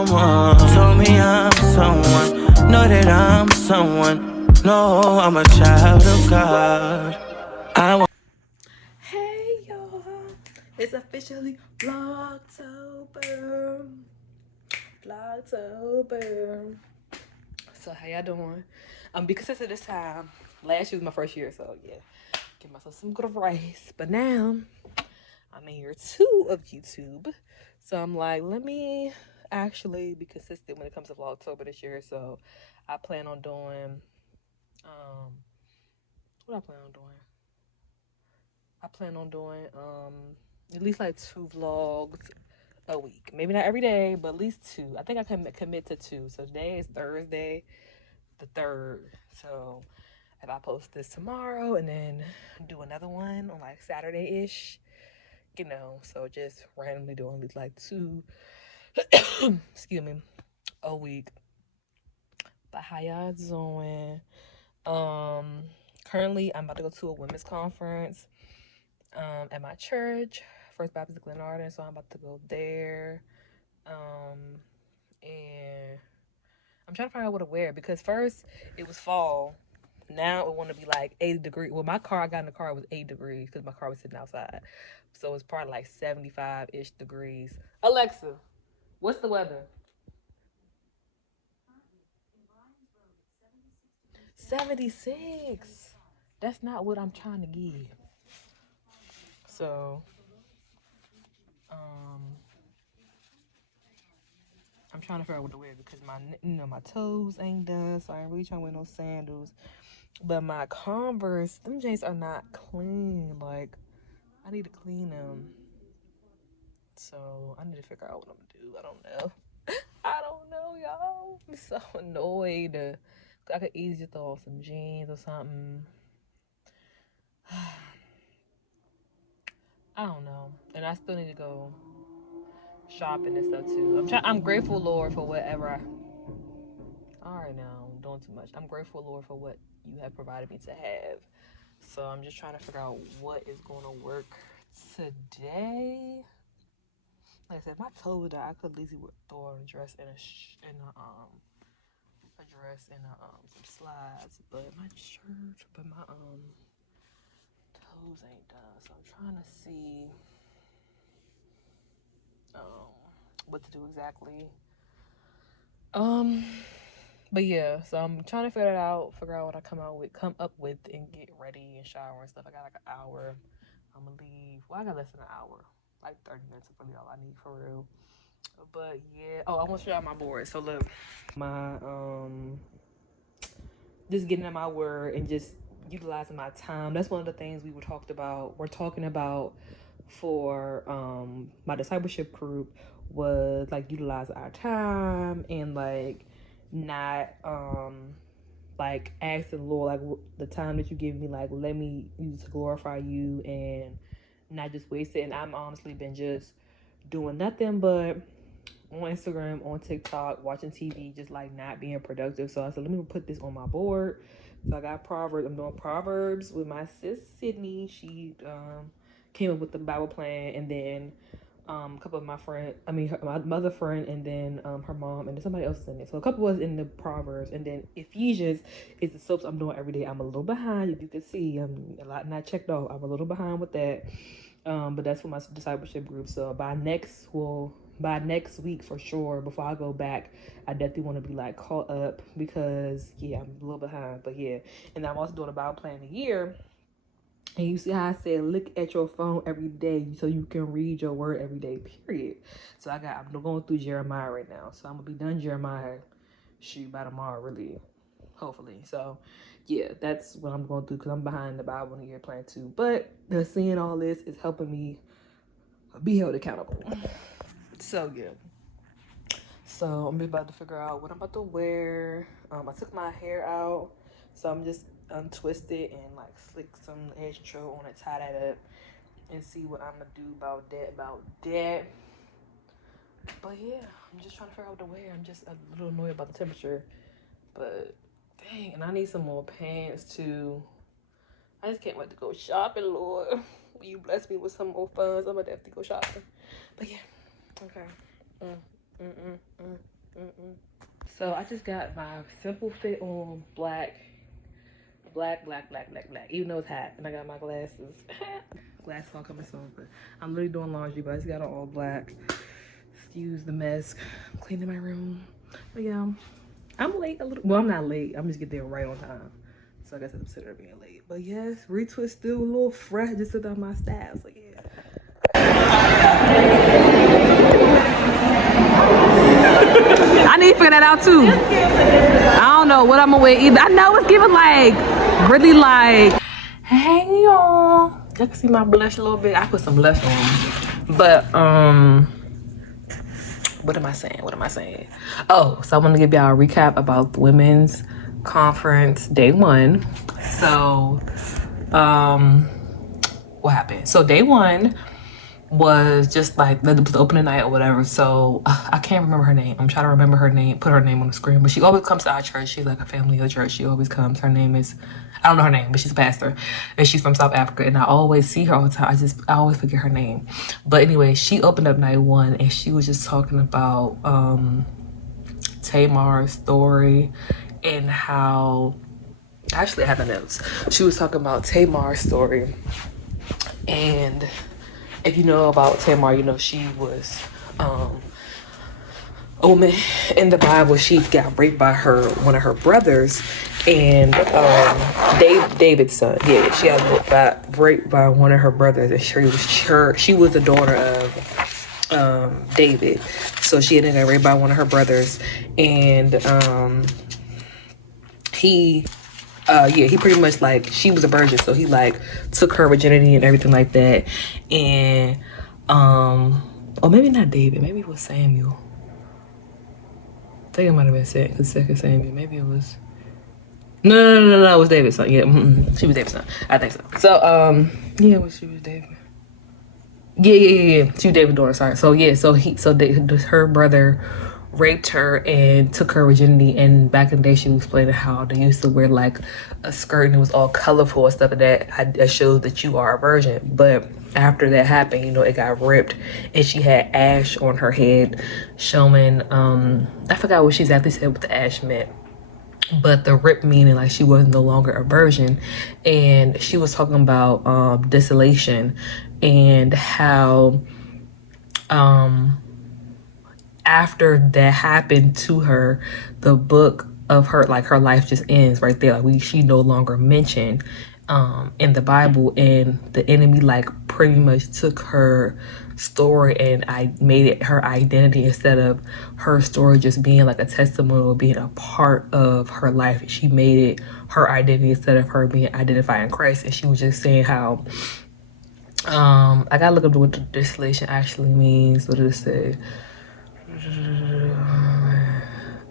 Told me I'm someone, know that I'm someone. No, I'm a child of God. Hey y'all, it's officially Vlogtober. So how y'all doing? Be consistent this time. Last year was my first year, so yeah, give myself some grace. But now I'm in year 2 of YouTube, so I'm like, let me actually be consistent when it comes to Vlogtober this year. So I plan on doing what I plan on doing. I plan on doing at least like 2 vlogs a week. Maybe not every day, but at least 2. I think I can commit to 2. So today is Thursday, the 3rd. So if I post this tomorrow and then do another one on like Saturday-ish, you know, so just randomly doing at least like 2 excuse me, a week. But how y'all doing? Currently I'm about to go to a women's conference at my church, First Baptist Glenarden, so I'm about to go there. And I'm trying to find out what to wear because first it was fall. Now it want to be like 80 degrees. Well, my car, I got in the car, it was 8 degrees because my car was sitting outside. So it's probably like 75-ish degrees. Alexa, what's the weather? 76. That's not what I'm trying to give. So, I'm trying to figure out what to wear because my toes ain't done, so I ain't really trying to wear no sandals. But my Converse, them jeans are not clean. Like, I need to clean them. So I need to figure out what I'm gonna do. I don't know. I don't know, y'all. I'm so annoyed. I could easily throw on some jeans or something. I don't know. And I still need to go shopping and stuff too. I'm grateful, Lord, for whatever. Alright, now I'm doing too much. I'm grateful, Lord, for what you have provided me to have. So I'm just trying to figure out what is going to work today. Like I said, my toes that I could easily throw on a dress and a dress and some slides, but my toes ain't done. So I'm trying to see what to do exactly. But yeah, so I'm trying to figure out what I come up with, and get ready and shower and stuff. I got like an hour. I'm gonna leave. Well, I got less than an hour, like 30 minutes is really all I need for real. But yeah, I want to show y'all my board. So look, my just getting in my word and just utilizing my time. That's one of the things we're talking about for my discipleship group, was like utilizing our time and like not like asking the Lord, like, the time that you give me, like, let me use to glorify you and not just waste it. And I'm honestly been just doing nothing but on Instagram, on TikTok, watching TV, just like not being productive. So I said, let me put this on my board. So I got Proverbs. I'm doing Proverbs with my sis Sydney. She came up with the Bible plan, and then a couple of my mother friend, and then her mom, and then somebody else is in it. So a couple was in the Proverbs, and then Ephesians is the soaps I'm doing every day. I'm a little behind, if you can see. I'm a lot not checked off. I'm a little behind with that. But that's for my discipleship group. So by next week for sure, before I go back, I definitely want to be like caught up, because yeah, I'm a little behind. But yeah, and I'm also doing a Bible plan a year. And you see how I said look at your phone every day so you can read your word every day, period. So I'm going through Jeremiah right now. So I'm gonna be done Jeremiah by tomorrow, really, hopefully. So yeah, that's what I'm going through, because I'm behind the Bible in a year plan too. But seeing all this is helping me be held accountable. So yeah. So I'm about to figure out what I'm about to wear. I took my hair out, so I'm just untwist it and like slick some edge control on it, tie that up, and see what I'm gonna do about that. But yeah, I'm just trying to figure out what to wear. I'm just a little annoyed about the temperature, but dang, and I need some more pants too. I just can't wait to go shopping, Lord. Will you bless me with some more funds? I'm gonna definitely go shopping. But yeah, okay. So I just got my simple fit on black, even though it's hot, and I got my glasses. Glasses all coming soon, but I'm literally doing laundry, but I just got on all black. Excuse the mess. I'm cleaning my room. But yeah, I'm late a little. Well, I'm not late. I'm just getting there right on time. So I guess I'm considered being late. But yes, retwist still a little fresh. Just took out my style. So yeah. I need to figure that out too. I don't know what I'm gonna wear either. I know it's giving like really like, hey y'all. Y'all can see my blush a little bit. I put some blush on. But what am I saying? Oh, so I want to give y'all a recap about the women's conference day 1. So what happened? So day 1 was just like the opening night or whatever. So I can't remember her name. I'm trying to remember her name, put her name on the screen, but she always comes to our church. She's like a family of the church. She always comes. Her name is, I don't know her name, but she's a pastor and she's from South Africa, and I always see her all the time. I always forget her name. But anyway, she opened up night 1 and she was just talking about Tamar's story and how, actually I have the notes. She was talking about Tamar's story, and if you know about Tamar, you know she was a woman in the Bible. She got raped by one of her brothers, and David's son. Yeah, she got raped by one of her brothers, and she was the daughter of David. So she ended up raped by one of her brothers, and he pretty much, like, she was a virgin, so he like took her virginity and everything like that. And or maybe not David, maybe it was Samuel. I think it might have been second Samuel. Maybe it was no, it was David's son. Yeah, she was David's son, I think so. So she was David. Yeah, she was David's daughter. Sorry. So yeah, her brother raped her and took her virginity, and back in the day she was explaining how they used to wear like a skirt and it was all colorful and stuff, and that shows that you are a virgin. But after that happened, you know, it got ripped and she had ash on her head showing, I forgot what she exactly said what the ash meant, but the rip meaning like she was no longer a virgin. And she was talking about desolation and how after that happened to her, the book of her, like her life just ends right there. Like she no longer mentioned in the Bible, and the enemy like pretty much took her story and I made it her identity instead of her story just being like a testimony or being a part of her life. She made it her identity instead of her being identified in Christ. And she was just saying how I gotta look up what the desolation actually means. What did it say?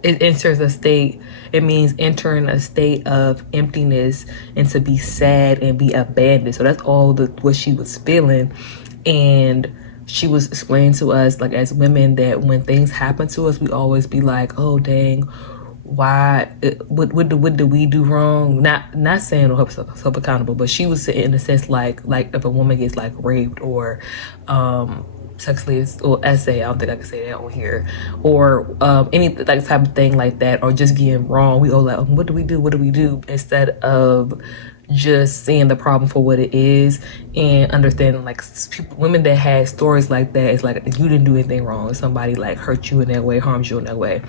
It enters a state, it means entering a state of emptiness and to be sad and be abandoned. So that's all what she was feeling. And she was explaining to us, like, as women, that when things happen to us, we always be like, oh dang, why, what did we do wrong? Not saying hold herself accountable, but she was in a sense like if a woman gets like raped or sexually or essay, I don't think I can say that on here, or any like type of thing like that, or just getting wrong, we all like, what do we do, instead of just seeing the problem for what it is and understanding, like, women that had stories like that, it's like you didn't do anything wrong, somebody like hurt you in that way, harmed you in that way.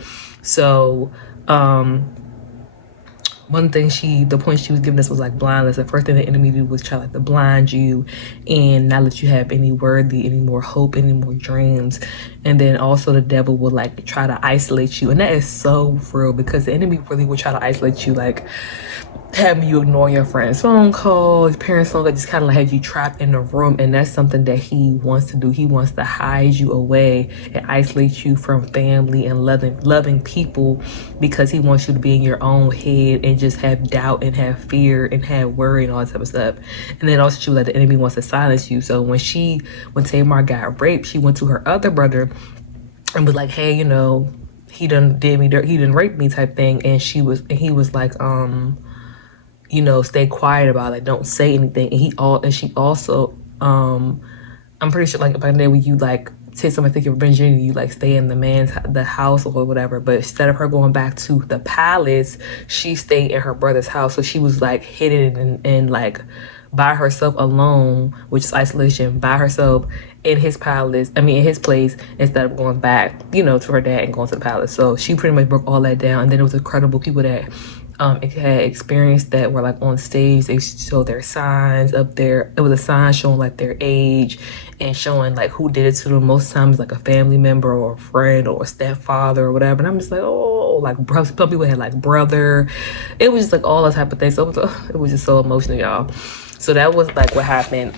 So one thing the point she was giving us was like blindness. The first thing the enemy did was try like to blind you and not let you have any more hope, any more dreams. And then also the devil will like try to isolate you, and that is so real, because the enemy really will try to isolate you, like having you ignore your friends' phone calls, parents' phone calls, just kind of like have you trapped in a room. And that's something that he wants to do. He wants to hide you away and isolate you from family and loving people, because he wants you to be in your own head and just have doubt and have fear and have worry and all that type of stuff. And then also she was like, the enemy wants to silence you. So when Tamar got raped, she went to her other brother and was like, hey, you know, he done did me dirt, he done raped me type thing. And he was like, you know, stay quiet about it, like, don't say anything. And she also, I'm pretty sure, like, back then when you like say somebody take your virginity, you like stay in the house or whatever. But instead of her going back to the palace, she stayed in her brother's house. So she was like hidden and like by herself alone, which is isolation, by herself in his palace, in his place, instead of going back, you know, to her dad and going to the palace. So she pretty much broke all that down. And then it was incredible people that had experienced that were like on stage. They showed their signs up there. It was a sign showing like their age and showing like who did it to them. Most times like a family member or a friend or a stepfather or whatever. And I'm just like, oh, like some people had like brother. It was just like all that type of thing. So it was just so emotional, y'all. So that was like what happened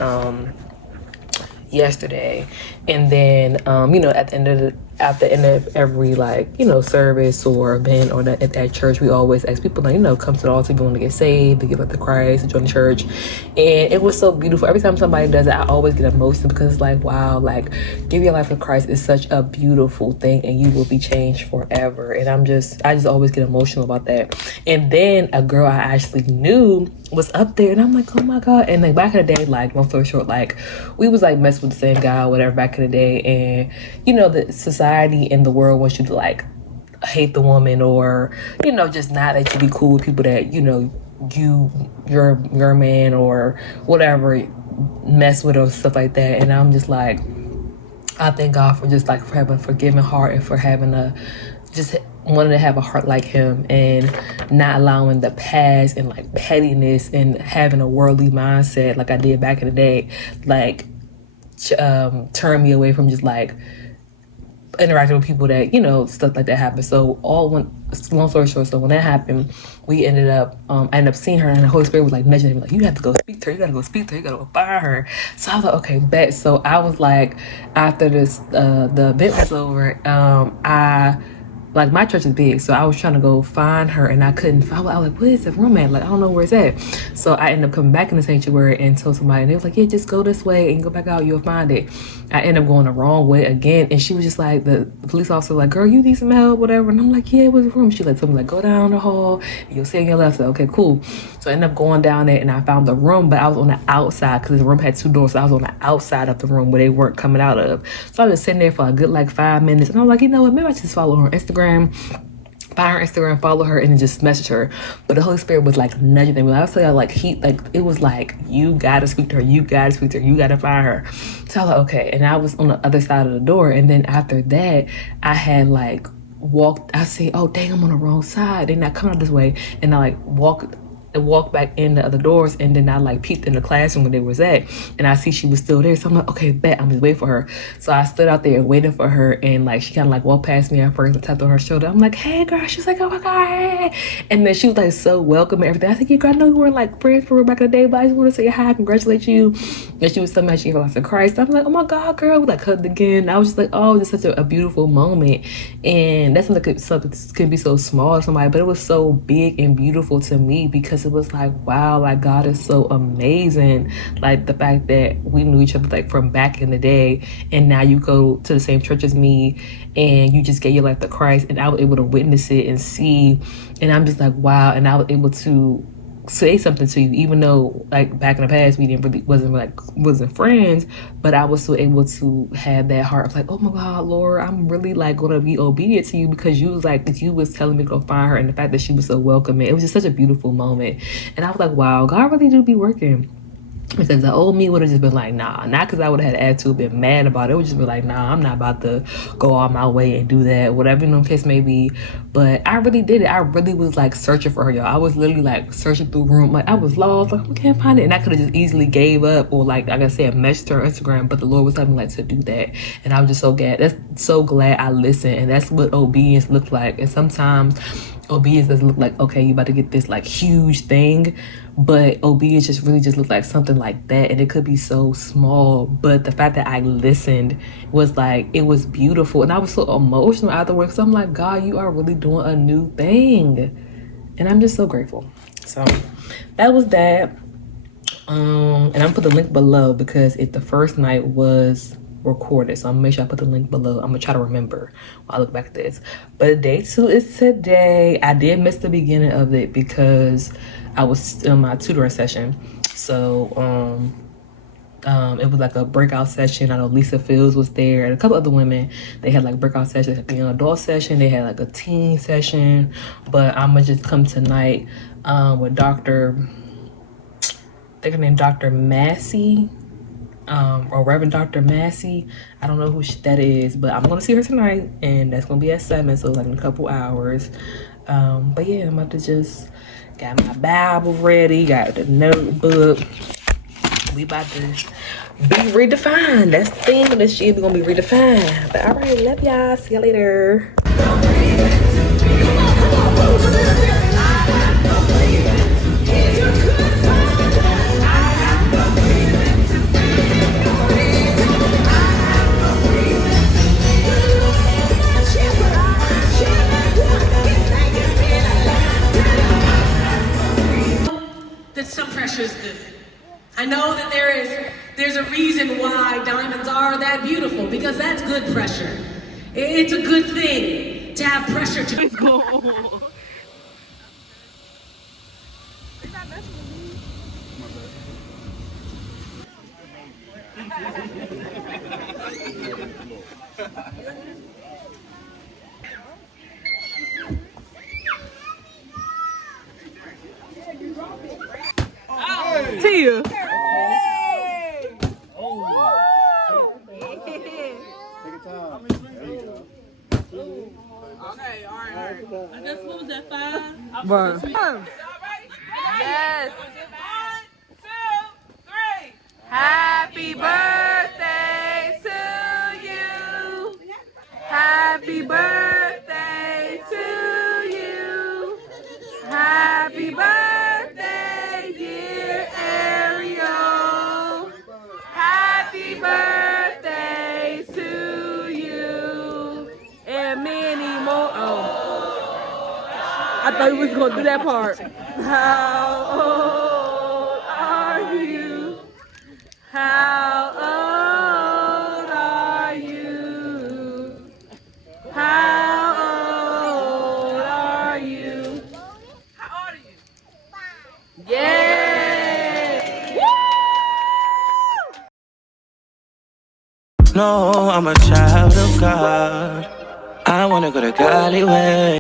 yesterday. And then you know, at the end of every like, you know, service or event or at that church, we always ask people like, you know, come to the altar if you want to get saved, to give up to Christ, to join the church. And it was so beautiful. Every time somebody does it, I always get emotional because it's like, wow, like give your life to Christ is such a beautiful thing and you will be changed forever. And I just always get emotional about that. And then a girl I actually knew was up there and I'm like, oh my God. And like back in the day, like long story short, like we was like messing with the same guy or whatever back in the day. And you know, the society and the world wants you to like hate the woman or, you know, just not let you be cool with people that, you know, your man or whatever mess with or stuff like that. And I'm just like, I thank God for just like for having a forgiving heart and for having just wanting to have a heart like him and not allowing the past and like pettiness and having a worldly mindset like I did back in the day, like turn me away from just like interacting with people that, you know, stuff like that happened. So long story short, so when that happened, I ended up seeing her and the Holy Spirit was like nudging me like, you have to go speak to her, you gotta go speak to her, you gotta go find her. So I was like, okay, bet. So I was like, after this the event was over, like my church is big, so I was trying to go find her and I couldn't find. I was like, where is the room at? Like I don't know where it's at. So I ended up coming back in the sanctuary and told somebody, and they was like, yeah, just go this way and go back out, you'll find it. I ended up going the wrong way again, and she was just like, the police officer was like, girl, you need some help, whatever. And I'm like, yeah, where's the room? She like told me like, go down the hall and you'll see on your left. So okay, cool. So I ended up going down there and I found the room, but I was on the outside because the room had 2 doors. So I was on the outside of the room where they weren't coming out of. So I was sitting there for a good like 5 minutes, and I was like, you know what, maybe I should just follow her on Instagram. Find her Instagram, follow her, and then just message her. But the Holy Spirit was like nudging me. I was like, it was like, you gotta speak to her, you gotta speak to her, you gotta find her. So I was like, okay. And I was on the other side of the door. And then after that, I had like walked, I say, oh dang, I'm on the wrong side. They're not coming out this way. And I like walked back in the other doors, and then I like peeped in the classroom where they was at, and I see she was still there. So I'm like, okay, bet, I'm just waiting for her. So I stood out there waiting for her, and like she kind of like walked past me at first and tapped on her shoulder. I'm like, hey girl. She's like, oh my God, hey. And then she was like so welcome and everything. I said, yeah girl, I know you weren't like friends for back in the day, but I just want to say hi, congratulate you. And she was telling me she lost her Christ. I'm like, oh my God, girl. We like hugged again. I was just like, oh, just such a beautiful moment. And that's something could be so small to somebody, but it was so big and beautiful to me because it was like, wow, like God is so amazing. Like the fact that we knew each other like from back in the day, and now you go to the same church as me and you just gave your life to Christ, and I was able to witness it and see, and I'm just like, wow. And I was able to say something to you, even though like back in the past we wasn't friends, but I was still able to have that heart of like, oh my God, Lord, I'm really like gonna be obedient to you because you was telling me to go find her, and the fact that she was so welcoming, it was just such a beautiful moment. And I was like, wow, God really do be working. Because the old me would have just been like, nah, not because I would have had attitude, been mad about it. It would just be like, nah, I'm not about to go all my way and do that, whatever, the case may be. But I really did it. I really was like searching for her, y'all. I was literally like searching through room. Like I was lost, like, we can't find it. And I could have just easily gave up or like I said, messaged her on Instagram. But the Lord was telling me like to do that. And I was just so glad I listened. And that's what obedience looked like. And sometimes obedience doesn't look like, okay, you about to get this like huge thing, but obedience just really just looked like something like that, and it could be so small, but the fact that I listened was like, it was beautiful. And I was so emotional afterwards, so I'm like, God, you are really doing a new thing, and I'm just so grateful. So that was that. And I'm gonna put the link below because the first night was recorded, so I'm gonna make sure I put the link below. I'm gonna try to remember while I look back at this. But day 2 is today. I did miss the beginning of it because I was in my tutoring session. So It was like a breakout session. I know Lisa Fields was there and a couple other women. They had like breakout sessions at the young adult session. They had like a teen session. But I'm gonna just come tonight with Dr. I think her name Dr. Massey. Or Reverend Dr. Massey. I don't know who that is, but I'm gonna see her tonight, and that's gonna be at 7, so like in a couple hours. But yeah, I'm about to just got my Bible ready, got the notebook. We about to be redefined. That's the thing of this shit. We're gonna be redefined. But all right, love y'all. See you later. That some pressure is good. I know that there's a reason why diamonds are that beautiful, because that's good pressure. It's a good thing to have pressure to go on. Tia. Okay, all right. I guess what was that, 5? Bro. Yes. 1, 2, 3. Happy birthday to you. Happy birthday to you. Happy birthday, dear Ariel. Happy birthday to you. And many more. Oh, I thought we was going to do that part. How old are you? How old are you? How old are you? How old are you? Yeah! No, I'm a child of God. I wanna go to Golly way.